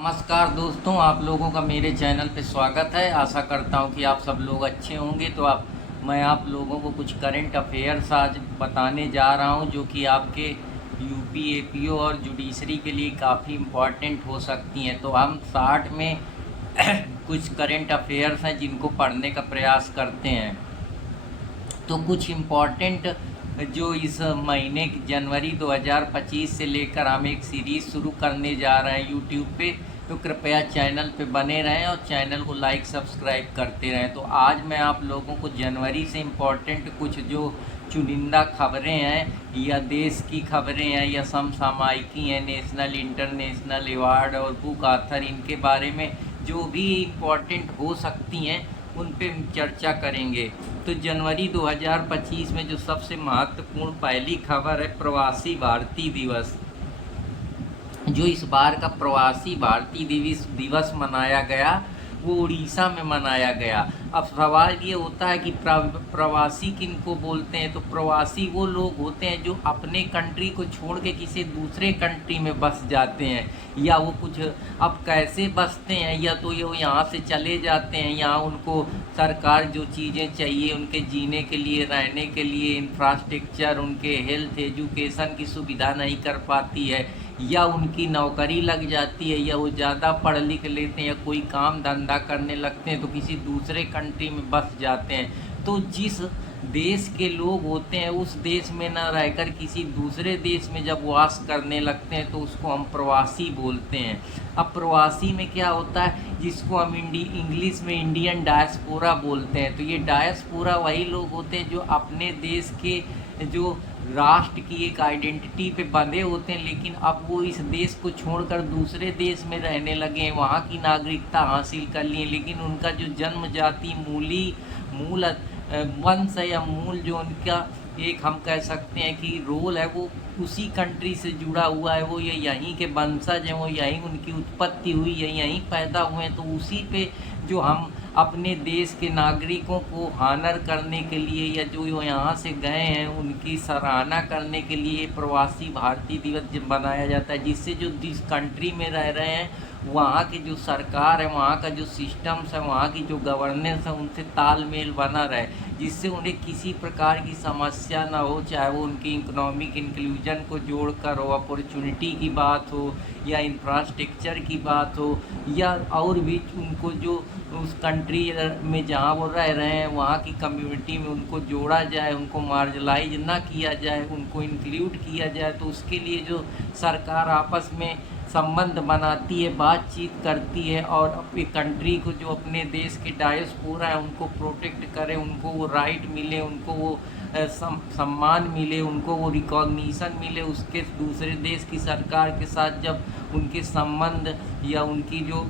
नमस्कार दोस्तों, आप लोगों का मेरे चैनल पे स्वागत है। आशा करता हूँ कि आप सब लोग अच्छे होंगे। मैं आप लोगों को कुछ करंट अफेयर्स आज बताने जा रहा हूँ जो कि आपके यूपी एपीओ और जुडिशरी के लिए काफ़ी इम्पॉर्टेंट हो सकती हैं। तो हम शॉर्ट में कुछ करंट अफेयर्स हैं जिनको पढ़ने का प्रयास करते हैं। तो कुछ इम्पॉर्टेंट जो इस महीने जनवरी 2025 से लेकर हम एक सीरीज़ शुरू करने जा रहे हैं यूट्यूब पे। तो कृपया चैनल पे बने रहें और चैनल को लाइक सब्सक्राइब करते रहें। तो आज मैं आप लोगों को जनवरी से इम्पॉर्टेंट कुछ जो चुनिंदा खबरें हैं या देश की खबरें हैं या समसामयिकी हैं, नेशनल इंटरनेशनल अवार्ड और बुक ऑथर, इनके बारे में जो भी इम्पॉर्टेंट हो सकती हैं उन पे चर्चा करेंगे। तो जनवरी 2025 में जो सबसे महत्वपूर्ण पहली खबर है प्रवासी भारतीय दिवस। जो इस बार का प्रवासी भारतीय दिवस मनाया गया वो उड़ीसा में मनाया गया। अब सवाल ये होता है कि प्रवासी किन को बोलते हैं। तो प्रवासी वो लोग होते हैं जो अपने कंट्री को छोड़ के किसी दूसरे कंट्री में बस जाते हैं, या वो कुछ अब कैसे बसते हैं, या तो ये यहाँ से चले जाते हैं, यहाँ उनको सरकार जो चीज़ें चाहिए उनके जीने के लिए, रहने के लिए, इंफ्रास्ट्रक्चर, उनके हेल्थ एजुकेशन की सुविधा नहीं कर पाती है, या उनकी नौकरी लग जाती है, या वो ज़्यादा पढ़ लिख लेते हैं या कोई काम धंधा करने लगते हैं तो किसी दूसरे कंट्री में बस जाते हैं। तो जिस देश के लोग होते हैं उस देश में न रहकर किसी दूसरे देश में जब वास करने लगते हैं तो उसको हम प्रवासी बोलते हैं। अब प्रवासी में क्या होता है, जिसको हम इंग्लिश में इंडियन डायस्पोरा बोलते हैं। तो ये डायस्पोरा वही लोग होते हैं जो अपने देश के जो राष्ट्र की एक आइडेंटिटी पे बंधे होते हैं, लेकिन अब वो इस देश को छोड़कर दूसरे देश में रहने लगे हैं, वहाँ की नागरिकता हासिल कर लिए, लेकिन उनका जो जन्म जाति मूल वंश है या मूल जो उनका एक हम कह सकते हैं कि रोल है वो उसी कंट्री से जुड़ा हुआ है। वो ये यहीं के वंशज हैं, वो यहीं उनकी उत्पत्ति हुई है, यहीं पैदा हुए हैं। तो उसी पे जो हम अपने देश के नागरिकों को हानर करने के लिए या जो यहाँ से गए हैं उनकी सराहना करने के लिए प्रवासी भारतीय दिवस मनाया जाता है, जिससे जो जिस कंट्री में रह रहे हैं वहाँ की जो सरकार है, वहाँ का जो सिस्टम्स है, वहाँ की जो गवर्नेंस है उनसे तालमेल बना रहे, जिससे उन्हें किसी प्रकार की समस्या ना हो, चाहे वो उनकी इकोनॉमिक इंक्लूजन को जोड़कर हो, अपॉर्चुनिटी की बात हो या इंफ्रास्ट्रक्चर की बात हो, या और भी उनको जो उस कंट्री में जहाँ वो रह रहे हैं वहाँ की कम्युनिटी में उनको जोड़ा जाए, उनको मार्जिनलाइज ना किया जाए, उनको इंक्लूड किया जाए। तो उसके लिए जो सरकार आपस में संबंध बनाती है, बातचीत करती है और अपनी कंट्री को जो अपने देश के डायस्पोरा है उनको प्रोटेक्ट करे, उनको वो राइट मिले, उनको वो सम्मान मिले, उनको वो रिकॉग्निशन मिले, उसके दूसरे देश की सरकार के साथ जब उनके संबंध या उनकी जो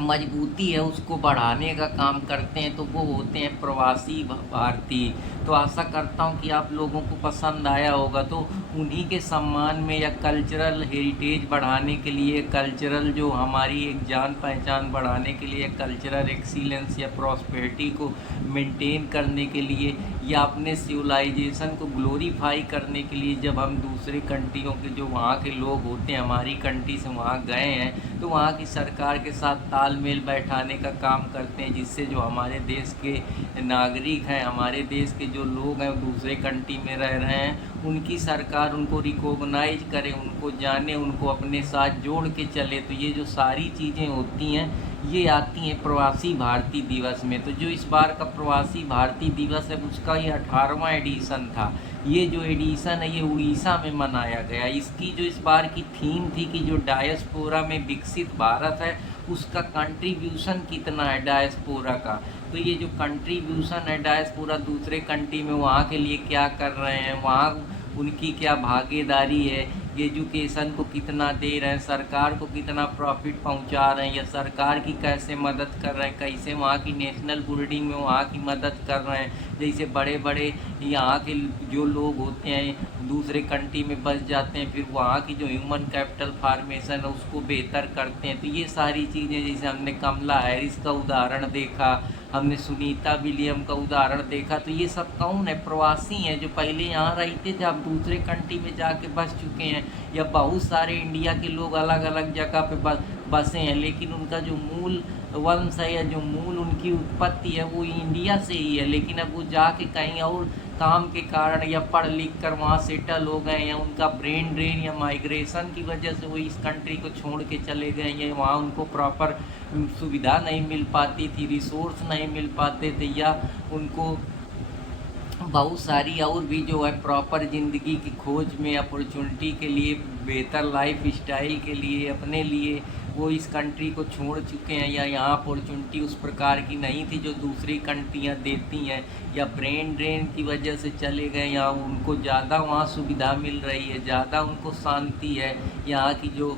मजबूती है उसको बढ़ाने का काम करते हैं, तो वो होते हैं प्रवासी भारतीय। तो आशा करता हूँ कि आप लोगों को पसंद आया होगा। तो उन्हीं के सम्मान में या कल्चरल हेरिटेज बढ़ाने के लिए, कल्चरल जो हमारी एक जान पहचान बढ़ाने के लिए, कल्चरल एक्सीलेंस या प्रॉस्पेरिटी को मेंटेन करने के लिए, या अपने सिविलाइजेशन को ग्लोरीफाई करने के लिए, जब हम दूसरे कंट्रियों के जो वहाँ के लोग होते हैं हमारी कंट्री से वहाँ गए हैं तो वहाँ की सरकार के साथ तालमेल बैठाने का काम करते हैं, जिससे जो हमारे देश के नागरिक हैं, हमारे देश के जो लोग हैं दूसरे कंट्री में रह रहे हैं, उनकी सरकार उनको रिकॉग्नाइज करे, उनको जाने, उनको अपने साथ जोड़ के चले। तो ये जो सारी चीज़ें होती हैं ये आती हैं प्रवासी भारतीय दिवस में। तो जो इस बार का प्रवासी भारतीय दिवस है उसका ये 18वां एडिशन था। ये जो एडिशन है ये उड़ीसा में मनाया गया। इसकी जो इस बार की थीम थी कि जो डायस्पोरा में विकसित भारत है उसका कंट्रीब्यूशन कितना है डायस्पोरा का। तो ये जो कंट्रीब्यूशन है डायस्पोरा दूसरे कंट्री में वहाँ के लिए क्या कर रहे हैं, वहाँ उनकी क्या भागीदारी है, एजुकेशन को कितना दे रहे हैं, सरकार को कितना प्रॉफिट पहुंचा रहे हैं, या सरकार की कैसे मदद कर रहे हैं, कैसे वहाँ की नेशनल बिल्डिंग में वहाँ की मदद कर रहे हैं। जैसे बड़े बड़े यहाँ के जो लोग होते हैं दूसरे कंट्री में बस जाते हैं, फिर वहाँ की जो ह्यूमन कैपिटल फार्मेशन है उसको बेहतर करते हैं। तो ये सारी चीज़ें, जैसे हमने कमला हैरिस का उदाहरण देखा, हमने सुनीता विलियम का उदाहरण देखा। तो ये सब कौन है, प्रवासी हैं जो पहले यहाँ रहते थे, अब दूसरे कंट्री में जाके बस चुके हैं, या बहुत सारे इंडिया के लोग अलग अलग जगह पे बसे हैं, लेकिन उनका जो मूल वंश है या जो मूल उनकी उत्पत्ति है वो इंडिया से ही है। लेकिन अब वो जाके कहीं और काम के कारण या पढ़ लिख कर वहाँ सेटल हो गए, या उनका ब्रेन ड्रेन या माइग्रेशन की वजह से वो इस कंट्री को छोड़ के चले गए, या वहाँ उनको प्रॉपर सुविधा नहीं मिल पाती थी, रिसोर्स नहीं मिल पाते थे, या उनको बहुत सारी और भी जो है प्रॉपर ज़िंदगी की खोज में अपॉर्चुनिटी के लिए, बेहतर लाइफ स्टाइल के लिए, अपने लिए वो इस कंट्री को छोड़ चुके हैं, या यहाँ अपॉर्चुनिटी उस प्रकार की नहीं थी जो दूसरी कंट्रियाँ देती हैं, या ब्रेन ड्रेन की वजह से चले गए, या उनको ज़्यादा वहाँ सुविधा मिल रही है, ज़्यादा उनको शांति है। यहाँ की जो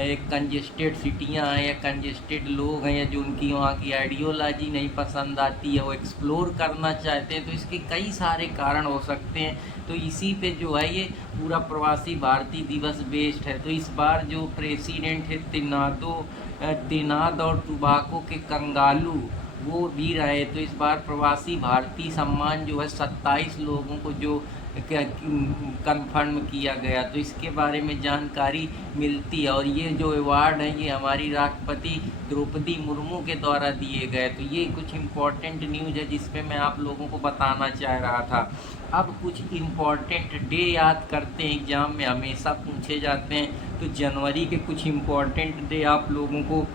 एक कंजेस्टेड सिटियाँ हैं या कंजेस्टेड लोग हैं, या जो उनकी वहाँ की आइडियोलॉजी नहीं पसंद आती है, वो एक्सप्लोर करना चाहते हैं, तो इसके कई सारे कारण हो सकते हैं। तो इसी पे जो है ये पूरा प्रवासी भारतीय दिवस बेस्ड है। तो इस बार जो प्रेसिडेंट है त्रिनाद और टोबैगो के कंगालू वो भी रहे। तो इस बार प्रवासी भारतीय सम्मान जो है 27 लोगों को जो कन्फर्म किया गया, तो इसके बारे में जानकारी मिलती है। और ये जो अवार्ड है ये हमारी राष्ट्रपति द्रौपदी मुर्मू के द्वारा दिए गए। तो ये कुछ इम्पोर्टेंट न्यूज़ है जिसपे मैं आप लोगों को बताना चाह रहा था। अब कुछ इम्पोर्टेंट डे याद करते हैं, एग्ज़ाम में हमेशा पूछे जाते हैं। तो जनवरी के कुछ इम्पोर्टेंट डे आप लोगों को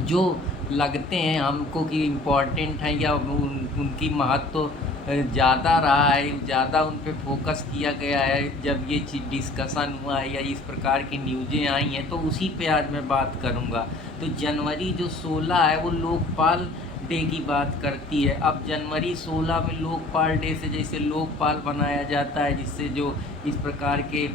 जो लगते हैं हमको कि इम्पोर्टेंट है, या उनकी महत्व ज़्यादा रहा है, ज़्यादा उन पे फोकस किया गया है जब ये चीज़ डिस्कशन हुआ है या इस प्रकार की न्यूज़ें आई हैं, तो उसी पे आज मैं बात करूँगा। तो जनवरी जो 16 है वो लोकपाल डे की बात करती है। अब जनवरी 16 में लोकपाल डे से जैसे लोकपाल बनाया जाता है, जिससे जो इस प्रकार के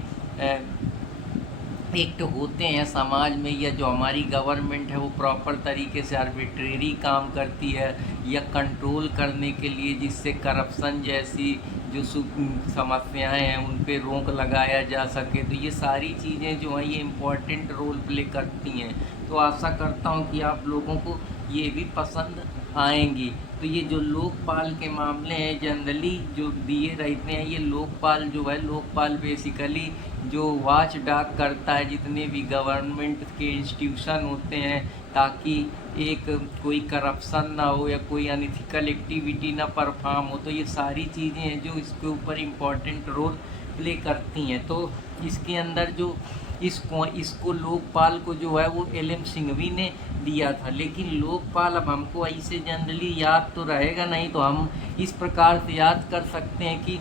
एक्ट होते हैं समाज में, या जो हमारी गवर्नमेंट है वो प्रॉपर तरीके से आर्बिट्रेरी काम करती है या कंट्रोल करने के लिए, जिससे करप्शन जैसी जो समस्याएं हैं उन पे रोक लगाया जा सके। तो ये सारी चीज़ें जो हैं ये इम्पोर्टेंट रोल प्ले करती हैं। तो आशा करता हूँ कि आप लोगों को ये भी पसंद आएंगी। तो ये जो लोकपाल के मामले हैं जनरली जो दिए रहते हैं, ये लोकपाल जो है, लोकपाल बेसिकली जो वॉच डॉग करता है जितने भी गवर्नमेंट के इंस्टीट्यूशन होते हैं, ताकि एक कोई करप्शन ना हो या कोई अनइथिकल एक्टिविटी ना परफॉर्म हो। तो ये सारी चीज़ें हैं जो इसके ऊपर इम्पोर्टेंट रोल प्ले करती हैं। तो इसके अंदर जो इसको लोकपाल को जो है वो LM सिंघवी ने दिया था। लेकिन लोकपाल अब हमको ऐसे जनरली याद तो रहेगा नहीं, तो हम इस प्रकार से याद कर सकते हैं कि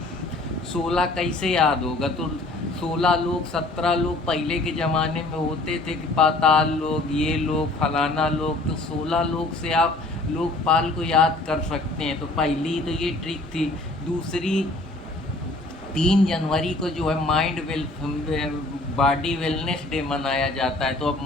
16 कैसे याद होगा। तो 16 लोग 17 लोग पहले के ज़माने में होते थे कि पाताल लोग, ये लोग, फलाना लोग। तो 16 लोग से आप लोकपाल को याद कर सकते हैं। तो पहली तो ये ट्रिक थी। दूसरी 3 जनवरी को जो है बॉडी वेलनेस डे मनाया जाता है। तो अब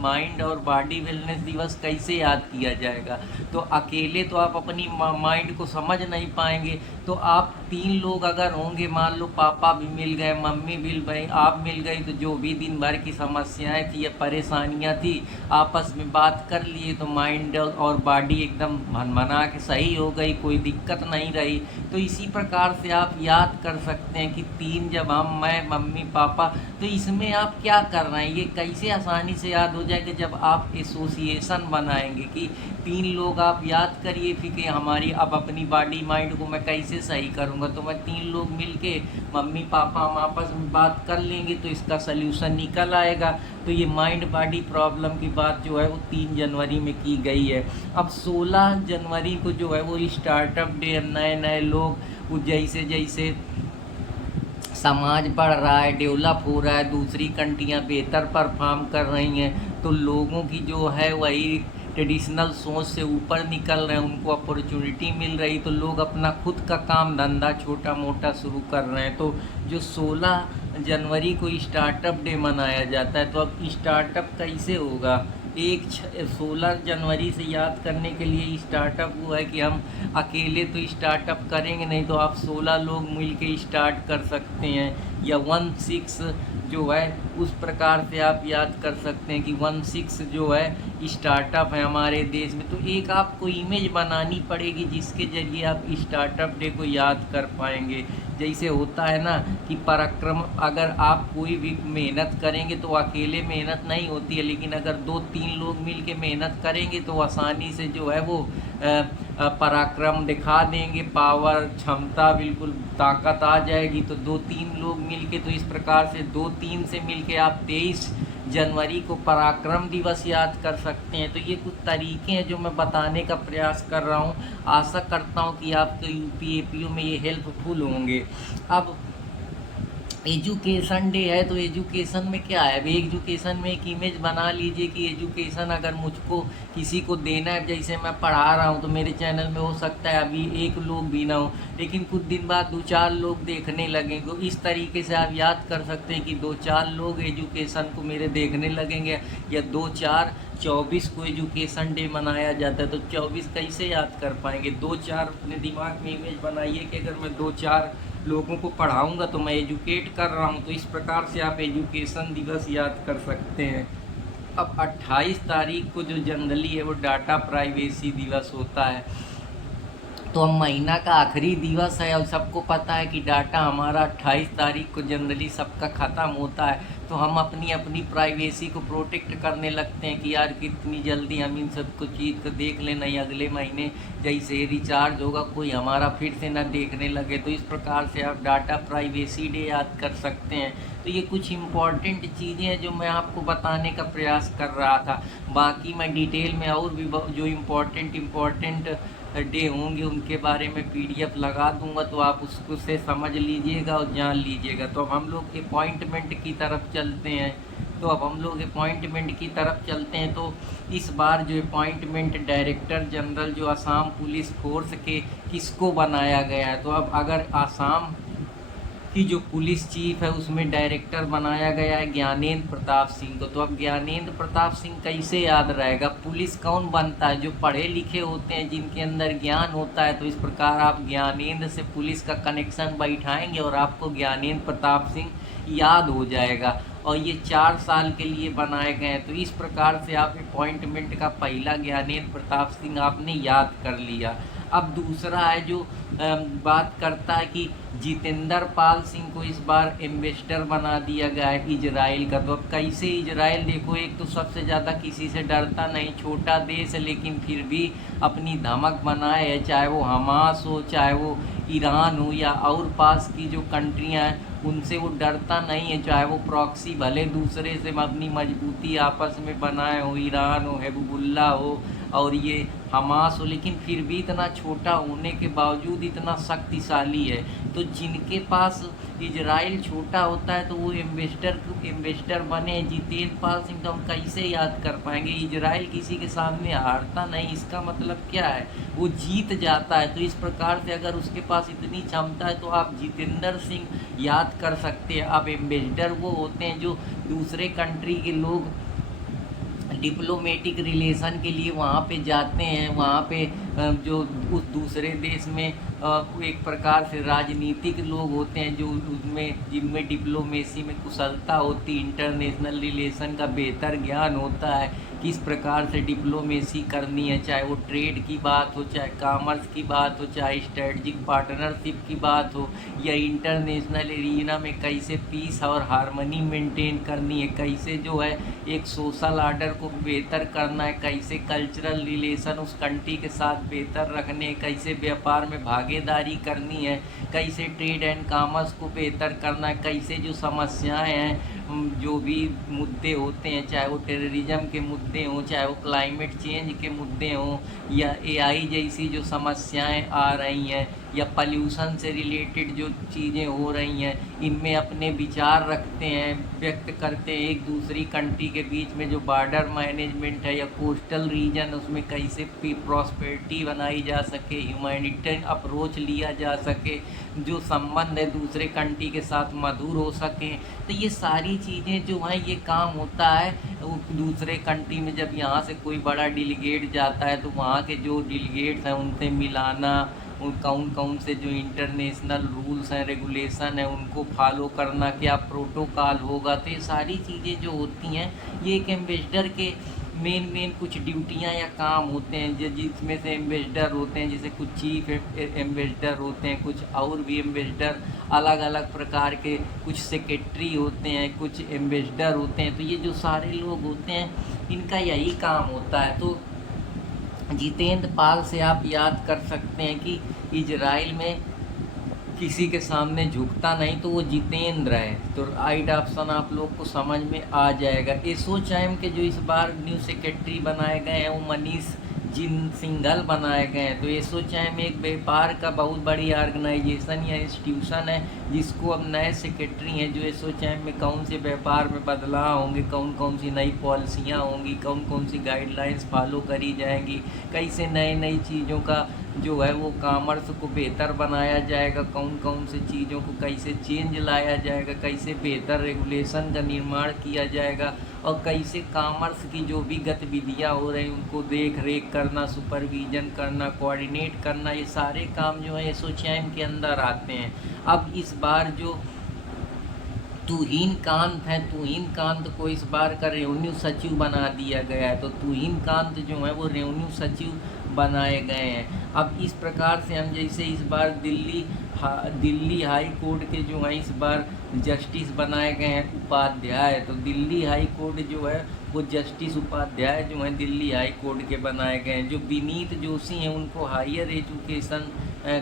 माइंड और बॉडी वेलनेस दिवस कैसे याद किया जाएगा। तो अकेले तो आप अपनी माइंड को समझ नहीं पाएंगे। तो आप 3 लोग अगर होंगे, मान लो पापा भी मिल गए, मम्मी मिल गई, आप मिल गई, तो जो भी दिन भर की समस्याएं थी या परेशानियां थी आपस में बात कर लिए, तो माइंड और बॉडी एकदम भनभना के सही हो गई, कोई दिक्कत नहीं रही। तो इसी प्रकार से आप याद कर सकते हैं कि 3 जब मैं, मम्मी, पापा, तो इसमें आप क्या कर रहे हैं, ये कैसे आसानी से याद हो जाएगा जब आप एसोसिएशन बनाएंगे कि 3 लोग आप याद करिए फिर कि हमारी अब अपनी बॉडी माइंड को मैं कैसे सही करूँगा। तो मैं 3 लोग मिलके, मम्मी पापा, हम आपस में बात कर लेंगे तो इसका सल्यूशन निकल आएगा। तो ये माइंड बॉडी प्रॉब्लम की बात जो है वो 3 जनवरी में की गई है। अब 16 जनवरी को जो है वो स्टार्टअप डे, नए लोग, वो जैसे जैसे समाज बढ़ रहा है, डेवलप हो रहा है, दूसरी कंट्रियां बेहतर परफॉर्म कर रही हैं, तो लोगों की जो है वही ट्रेडिशनल सोच से ऊपर निकल रहे हैं, उनको अपॉर्चुनिटी मिल रही, तो लोग अपना खुद का काम धंधा छोटा मोटा शुरू कर रहे हैं। तो जो 16 जनवरी को स्टार्टअप डे मनाया जाता है। तो अब स्टार्टअप कैसे होगा, 16 जनवरी से याद करने के लिए स्टार्टअप वो है कि हम अकेले तो स्टार्टअप करेंगे नहीं, तो आप 16 लोग मिल के स्टार्ट कर सकते हैं, या 16 जो है उस प्रकार से आप याद कर सकते हैं कि 16 जो है स्टार्टअप है हमारे देश में। तो एक आपको इमेज बनानी पड़ेगी जिसके ज़रिए आप स्टार्टअप डे को याद कर पाएंगे। जैसे होता है ना कि पराक्रम, अगर आप कोई भी मेहनत करेंगे तो अकेले मेहनत नहीं होती है, लेकिन अगर 2-3 लोग मिल के मेहनत करेंगे तो आसानी से जो है वो पराक्रम दिखा देंगे, पावर क्षमता बिल्कुल ताकत आ जाएगी। तो 2-3 लोग मिल के, तो इस प्रकार से 2-3 से मिल के आप 23 जनवरी को पराक्रम दिवस याद कर सकते हैं। तो ये कुछ तरीके हैं जो मैं बताने का प्रयास कर रहा हूँ। आशा करता हूँ कि आपके यूपी एपीओ में ये हेल्पफुल होंगे। अब एजुकेशन डे है, तो एजुकेशन में क्या है, अभी एजुकेशन में एक इमेज बना लीजिए कि एजुकेशन अगर मुझको किसी को देना है, जैसे मैं पढ़ा रहा हूँ तो मेरे चैनल में हो सकता है अभी 1 लोग भी ना हो, लेकिन कुछ दिन बाद 2-4 लोग देखने लगेंगे। तो इस तरीके से आप याद कर सकते हैं कि 2-4 लोग एजुकेशन को मेरे देखने लगेंगे, या 2-4 24 को एजुकेशन डे मनाया जाता है। तो 24 कैसे याद कर पाएंगे? 2-4 अपने दिमाग में इमेज बनाइए कि अगर मैं 2-4 लोगों को पढ़ाऊंगा तो मैं एजुकेट कर रहा हूं। तो इस प्रकार से आप एजुकेशन दिवस याद कर सकते हैं। अब 28 तारीख को जो जनरली है वो डाटा प्राइवेसी दिवस होता है। तो अब महीना का आखिरी दिवस है और सबको पता है कि डाटा हमारा 28 तारीख को जनरली सबका ख़त्म होता है। तो हम अपनी अपनी प्राइवेसी को प्रोटेक्ट करने लगते हैं कि यार कितनी जल्दी हम इन सब को चीज़ को देख लें, नहीं अगले महीने जैसे रिचार्ज होगा कोई हमारा फिर से ना देखने लगे। तो इस प्रकार से आप डाटा प्राइवेसी डे याद कर सकते हैं। तो ये कुछ इम्पॉर्टेंट चीज़ें हैं जो मैं आपको बताने का प्रयास कर रहा था। बाकी मैं डिटेल में और भी जो इम्पॉर्टेंट डे होंगे उनके बारे में PDF लगा दूंगा, तो आप उसको से समझ लीजिएगा और जान लीजिएगा। तो अब हम लोग अपॉइंटमेंट की तरफ चलते हैं। तो इस बार जो अपॉइंटमेंट डायरेक्टर जनरल जो असम पुलिस फोर्स के किसको बनाया गया है, तो अब अगर असम की जो पुलिस चीफ है उसमें डायरेक्टर बनाया गया है ज्ञानेंद्र प्रताप सिंह को। तो अब ज्ञानेंद्र प्रताप सिंह कैसे याद रहेगा? पुलिस कौन बनता है? जो पढ़े लिखे होते हैं, जिनके अंदर ज्ञान होता है। तो इस प्रकार आप ज्ञानेंद्र से पुलिस का कनेक्शन बैठाएंगे और आपको ज्ञानेंद्र प्रताप सिंह याद हो जाएगा। और ये 4 साल के लिए बनाए गए हैं। तो इस प्रकार से आप अपॉइंटमेंट का पहला ज्ञानेंद्र प्रताप सिंह आपने याद कर लिया। अब दूसरा है जो बात करता है कि जितेंद्र पाल सिंह को इस बार एम्बेसडर बना दिया गया है इजराइल का। तो अब कैसे इजराइल, देखो एक तो सबसे ज़्यादा किसी से डरता नहीं, छोटा देश है, लेकिन फिर भी अपनी धमक बनाए है, चाहे वो हमास हो, चाहे वो ईरान हो, या और पास की जो कंट्रियां हैं उनसे वो डरता नहीं है। चाहे वो प्रॉक्सी भले दूसरे से अपनी मजबूती आपस में बनाए हो, ईरान हो, हिजबुल्ला हो और ये हमास हो, लेकिन फिर भी इतना छोटा होने के बावजूद इतना शक्तिशाली है। तो जिनके पास इजराइल छोटा होता है तो वो एम्बेसडर बने जितेंद्र पाल सिंह। तो हम कैसे याद कर पाएंगे? इजराइल किसी के सामने हारता नहीं, इसका मतलब क्या है? वो जीत जाता है। तो इस प्रकार से अगर उसके पास इतनी क्षमता है तो आप जितेंद्र सिंह याद कर सकते हैं। अब एम्बेसडर वो होते हैं जो दूसरे कंट्री के लोग डिप्लोमेटिक रिलेशन के लिए वहाँ पे जाते हैं। वहाँ पे जो उस दूसरे देश में एक प्रकार से राजनीतिक लोग होते हैं जो जिनमें डिप्लोमेसी में कुशलता होती, इंटरनेशनल रिलेशन का बेहतर ज्ञान होता है, किस प्रकार से डिप्लोमेसी करनी है, चाहे वो ट्रेड की बात हो, चाहे कॉमर्स की बात हो, चाहे स्ट्रेटजिक पार्टनरशिप की बात हो, या इंटरनेशनल एरिना में कैसे पीस और हार्मनी मेंटेन करनी है, कैसे जो है एक सोशल ऑर्डर को बेहतर करना है, कैसे कल्चरल रिलेशन उस कंट्री के साथ बेहतर रखने, कैसे व्यापार में भागीदारी करनी है, कैसे ट्रेड एंड कॉमर्स को बेहतर करना है, कैसे जो समस्याएं हैं, जो भी मुद्दे होते हैं, चाहे वो टेररिज्म के मुद्दे हों, चाहे वो क्लाइमेट चेंज के मुद्दे हों, या AI जैसी जो समस्याएं आ रही हैं, या पॉल्यूशन से रिलेटेड जो चीज़ें हो रही हैं, इनमें अपने विचार रखते हैं, व्यक्त करते हैं। एक दूसरी कंट्री के बीच में जो बॉर्डर मैनेजमेंट है या कोस्टल रीजन, उसमें कैसे प्रॉस्पेरिटी बनाई जा सके, ह्यूमैनिटेरियन अप्रोच लिया जा सके, जो संबंध है दूसरे कंट्री के साथ मधुर हो सके। तो ये सारी चीज़ें जो हैं ये काम होता है वो दूसरे कंट्री में। जब यहाँ से कोई बड़ा डेलीगेट जाता है तो वहाँ के जो डेलीगेट्स हैं उनसे मिलाना, कौन से जो इंटरनेशनल रूल्स हैं, रेगुलेशन है, उनको फॉलो करना, क्या प्रोटोकॉल होगा। तो ये सारी चीज़ें जो होती हैं ये एक एम्बेसडर के मेन मेन कुछ ड्यूटियां या काम होते हैं जिसमें से एम्बेसडर होते हैं, जैसे कुछ चीफ एम्बेसडर होते हैं, कुछ और भी एम्बेसडर अलग अलग प्रकार के, कुछ सेक्रेटरी होते हैं, कुछ एम्बेसडर होते हैं। तो ये जो सारे लोग होते हैं इनका यही काम होता है। तो जितेंद्र पाल से आप याद कर सकते हैं कि इजराइल में किसी के सामने झुकता नहीं, तो वो जितेंद्र है। तो राइट ऑप्शन आप लोग को समझ में आ जाएगा। एसोचैम के जो इस बार न्यू सेक्रेटरी बनाए गए हैं वो मनीष जिन सिंघल बनाए गए हैं। तो एसोचैम एक व्यापार का बहुत बड़ी ऑर्गेनाइजेशन या इंस्टीट्यूशन है जिसको अब नए सेक्रेटरी हैं जो एसोचैम में कौन से व्यापार में बदलाव होंगे, कौन कौन सी नई पॉलिसियाँ होंगी, कौन कौन सी गाइडलाइंस फॉलो करी जाएंगी, कैसे नई नई चीज़ों का जो है वो कॉमर्स को बेहतर बनाया जाएगा, कौन कौन से चीज़ों को कैसे चेंज लाया जाएगा, कैसे बेहतर रेगुलेशन का निर्माण किया जाएगा, और कैसे कॉमर्स की जो भी गतिविधियाँ हो रही उनको देख रेख करना, सुपरविज़न करना, कोऑर्डिनेट करना, ये सारे काम जो है एसोचैम के अंदर आते हैं। अब इस बार जो तुहीन कांत है, तुहीन कांत को इस बार का रेवेन्यू सचिव बना दिया गया है। तो तुहीन कांत जो है वो रेवेन्यू सचिव बनाए गए हैं। अब इस प्रकार से हम जैसे इस बार दिल्ली हाई कोर्ट के जो है इस बार जस्टिस बनाए गए हैं उपाध्याय। तो दिल्ली हाई कोर्ट जो है वो जस्टिस उपाध्याय जो है दिल्ली हाई कोर्ट के बनाए गए हैं। जो विनीत जोशी हैं उनको हायर एजुकेशन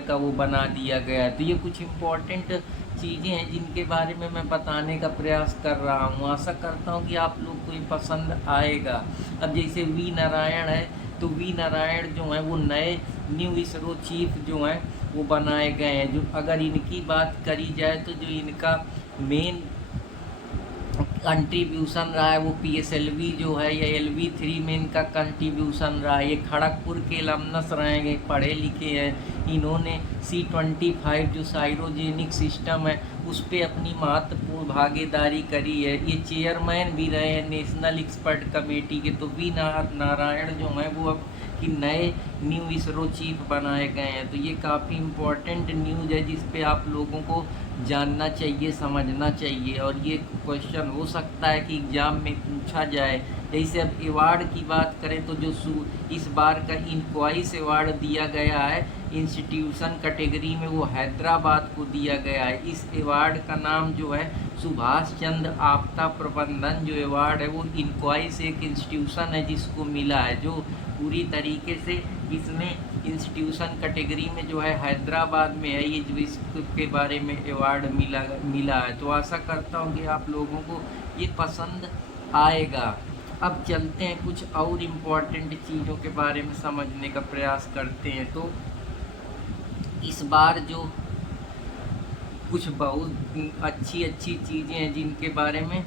का वो बना दिया गया है। तो ये कुछ इम्पोर्टेंट चीज़ें हैं जिनके बारे में मैं बताने का प्रयास कर रहा हूँ। आशा करता हूँ कि आप लोग को ये पसंद आएगा। अब जैसे वी नारायण है, तो वी नारायण जो है वो नए न्यू इसरो चीफ जो हैं वो बनाए गए हैं। जो अगर इनकी बात करी जाए तो जो इनका मेन कंट्रीब्यूशन रहा है वो PSLV जो है या LV3 में इनका कंट्रीब्यूशन रहा है। ये खड़गपुर के अलमनस रहेंगे, पढ़े लिखे हैं। इन्होंने C25 जो साइरोजेनिक सिस्टम है उस पर अपनी महत्वपूर्ण भागीदारी करी है। ये चेयरमैन भी रहे हैं नेशनल एक्सपर्ट कमेटी के। तो वी नारायण जो हैं वो अब कि नए न्यू इसरो चीफ बनाए गए हैं। तो ये काफ़ी इम्पोर्टेंट न्यूज़ है जिस पे आप लोगों को जानना चाहिए, समझना चाहिए, और ये क्वेश्चन हो सकता है कि एग्ज़ाम में पूछा जाए। जैसे अब अवार्ड की बात करें तो जो इस बार का इनक्वाइस अवार्ड दिया गया है इंस्टीट्यूशन कैटेगरी में वो हैदराबाद को दिया गया है। इस अवार्ड का नाम जो है सुभाष चंद्र आपदा प्रबंधन जो अवार्ड है वो इनक्वाइस एक इंस्टीट्यूशन है जिसको मिला है, जो पूरी तरीके से इसमें इंस्टीट्यूशन कैटेगरी में जो है हैदराबाद में है ये, जो इसके बारे में अवार्ड मिला है। तो आशा करता हूँ कि आप लोगों को ये पसंद आएगा। अब चलते हैं कुछ और इम्पोर्टेंट चीज़ों के बारे में समझने का प्रयास करते हैं। तो इस बार जो कुछ बहुत अच्छी चीज़ें हैं जिनके बारे में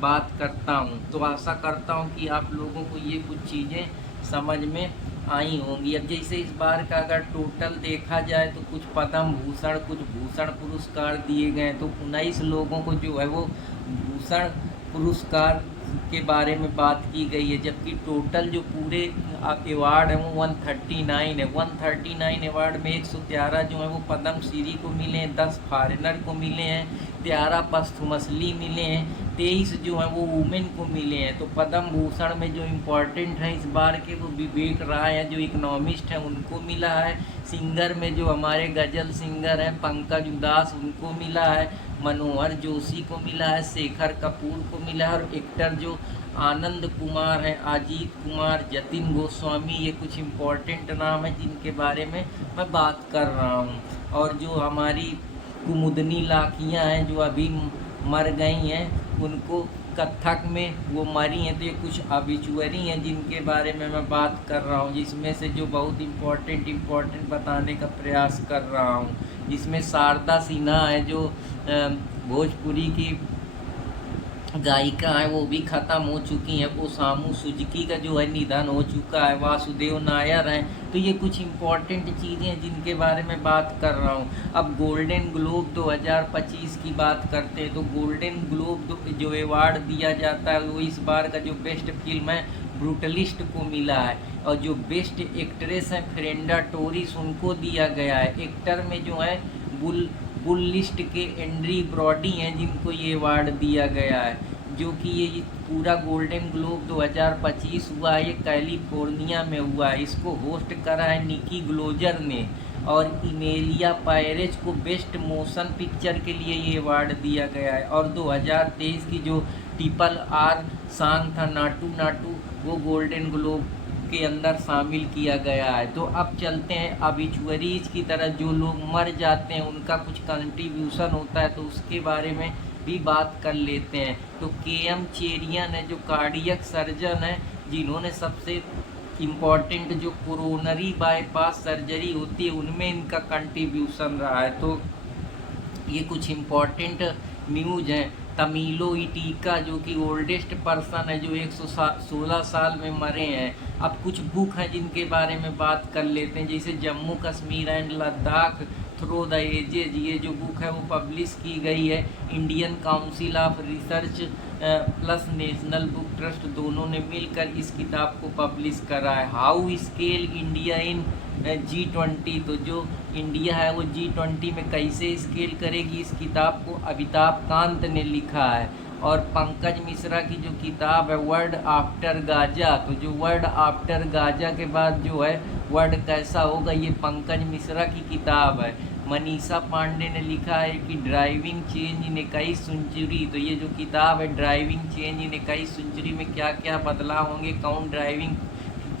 बात करता हूँ, तो आशा करता हूँ कि आप लोगों को ये कुछ चीज़ें समझ में आई होंगी। अब जैसे इस बार का अगर टोटल देखा जाए तो कुछ पद्म भूषण, कुछ भूषण पुरस्कार दिए गए। तो 19 लोगों को जो है वो भूषण पुरस्कार के बारे में बात की गई है, जबकि टोटल जो पूरे अवार्ड है वो 139 है। 139 अवार्ड में 111 जो है वो पद्म श्री को मिले हैं, 10 फॉरेनर को मिले हैं, 13 पोस्टमसली मिले हैं, 23 जो है वो वुमेन को मिले हैं। तो पद्म भूषण में जो इम्पोर्टेंट है इस बार के वो विवेक राय है जो इकोनॉमिस्ट हैं उनको मिला है। सिंगर में जो हमारे गज़ल सिंगर हैं पंकज उदास उनको मिला है, मनोहर जोशी को मिला है, शेखर कपूर को मिला है, और एक्टर जो आनंद कुमार हैं, अजीत कुमार, जतिन गोस्वामी, ये कुछ इम्पोर्टेंट नाम है जिनके बारे में मैं बात कर रहा हूँ। और जो हमारी कुमुदनी लाखियाँ हैं जो अभी मर गई हैं उनको कथक में वो मरी हैं। तो ये कुछ ऑबिचुअरी हैं जिनके बारे में मैं बात कर रहा हूँ, जिसमें से जो बहुत इम्पोर्टेंट बताने का प्रयास कर रहा हूँ। जिसमें शारदा सिन्हा है जो भोजपुरी की गायिका है वो भी ख़त्म हो चुकी हैं। ओसामू सुजुकी का जो है निधन हो चुका है। वासुदेव नायर हैं। तो ये कुछ इम्पॉर्टेंट चीज़ें हैं जिनके बारे में बात कर रहा हूँ। अब गोल्डन ग्लोब 2025 की बात करते हैं तो गोल्डन ग्लोब जो अवार्ड दिया जाता है वो इस बार का जो बेस्ट फिल्म है ब्रूटलिस्ट को मिला है, और जो बेस्ट एक्ट्रेस है फेरेंडा टोरिस उनको दिया गया है। एक्टर में जो है बुल लिस्ट के एंड्री ब्रॉडी हैं जिनको ये अवार्ड दिया गया है। जो कि ये पूरा गोल्डन ग्लोब 2025 हुआ है, ये कैलिफोर्निया में हुआ है। इसको होस्ट करा है निकी ग्लोजर ने, और इमेलिया पायरेज को बेस्ट मोशन पिक्चर के लिए ये अवार्ड दिया गया है। और 2023 की जो RRR सॉन्ग था नाटू नाटू, वो गोल्डन ग्लोब के अंदर शामिल किया गया है। तो अब चलते हैं ऑबिचुअरीज की तरह, जो लोग मर जाते हैं उनका कुछ कंट्रीब्यूशन होता है, तो उसके बारे में भी बात कर लेते हैं। तो KM चेरियन है, जो कार्डियक सर्जन है, जिन्होंने सबसे इम्पॉर्टेंट जो कोरोनरी बाईपास सर्जरी होती है उनमें इनका कंट्रीब्यूशन रहा है। तो ये कुछ इम्पॉर्टेंट न्यूज हैं। तमीलो इटिका, जो कि ओल्डेस्ट पर्सन है, जो 116 साल में मरे हैं। अब कुछ बुक हैं जिनके बारे में बात कर लेते हैं, जैसे Jammu Kashmir and Ladakh through the edges, ये जो बुक है वो पब्लिश की गई है। Indian council of research plus national book trust दोनों ने मिलकर इस किताब को पब्लिश करा है। How scale India in G20, तो जो इंडिया है वो G20 में कैसे स्केल करेगी, इस किताब को अमिताभ कांत ने लिखा है। और पंकज मिश्रा की जो किताब है वर्ल्ड आफ्टर गाजा, तो जो वर्ल्ड आफ्टर गाजा के बाद जो है वर्ल्ड कैसा होगा, ये पंकज मिश्रा की किताब है। मनीषा पांडे ने लिखा है कि ड्राइविंग चेंज इन 21 सेंचुरी, तो ये जो किताब है ड्राइविंग चेंज इन 21 सेंचुरी में क्या क्या बदलाव होंगे, कौन ड्राइविंग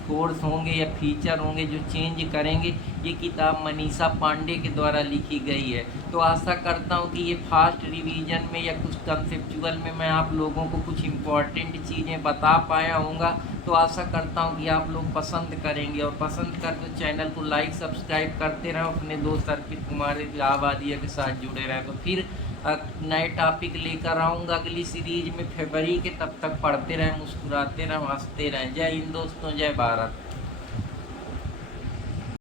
फोर्स होंगे या फीचर होंगे जो चेंज करेंगे, ये किताब मनीषा पांडे के द्वारा लिखी गई है। तो आशा करता हूँ कि ये फास्ट रिवीजन में या कुछ कंसेप्चुअल में मैं आप लोगों को कुछ इम्पॉर्टेंट चीज़ें बता पाया हूँगा। तो आशा करता हूँ कि आप लोग पसंद करेंगे, और पसंद कर तो चैनल को लाइक सब्सक्राइब करते रहो, अपने दोस्त अर्पित कुमार आबादिया के साथ जुड़े रहें। तो फिर नए टॉपिक लेकर आऊँगा अगली सीरीज में फरवरी के, तब तक पढ़ते रहें, मुस्कुराते रहें, हंसते रहें। जय हिंद दोस्तों, जय भारत।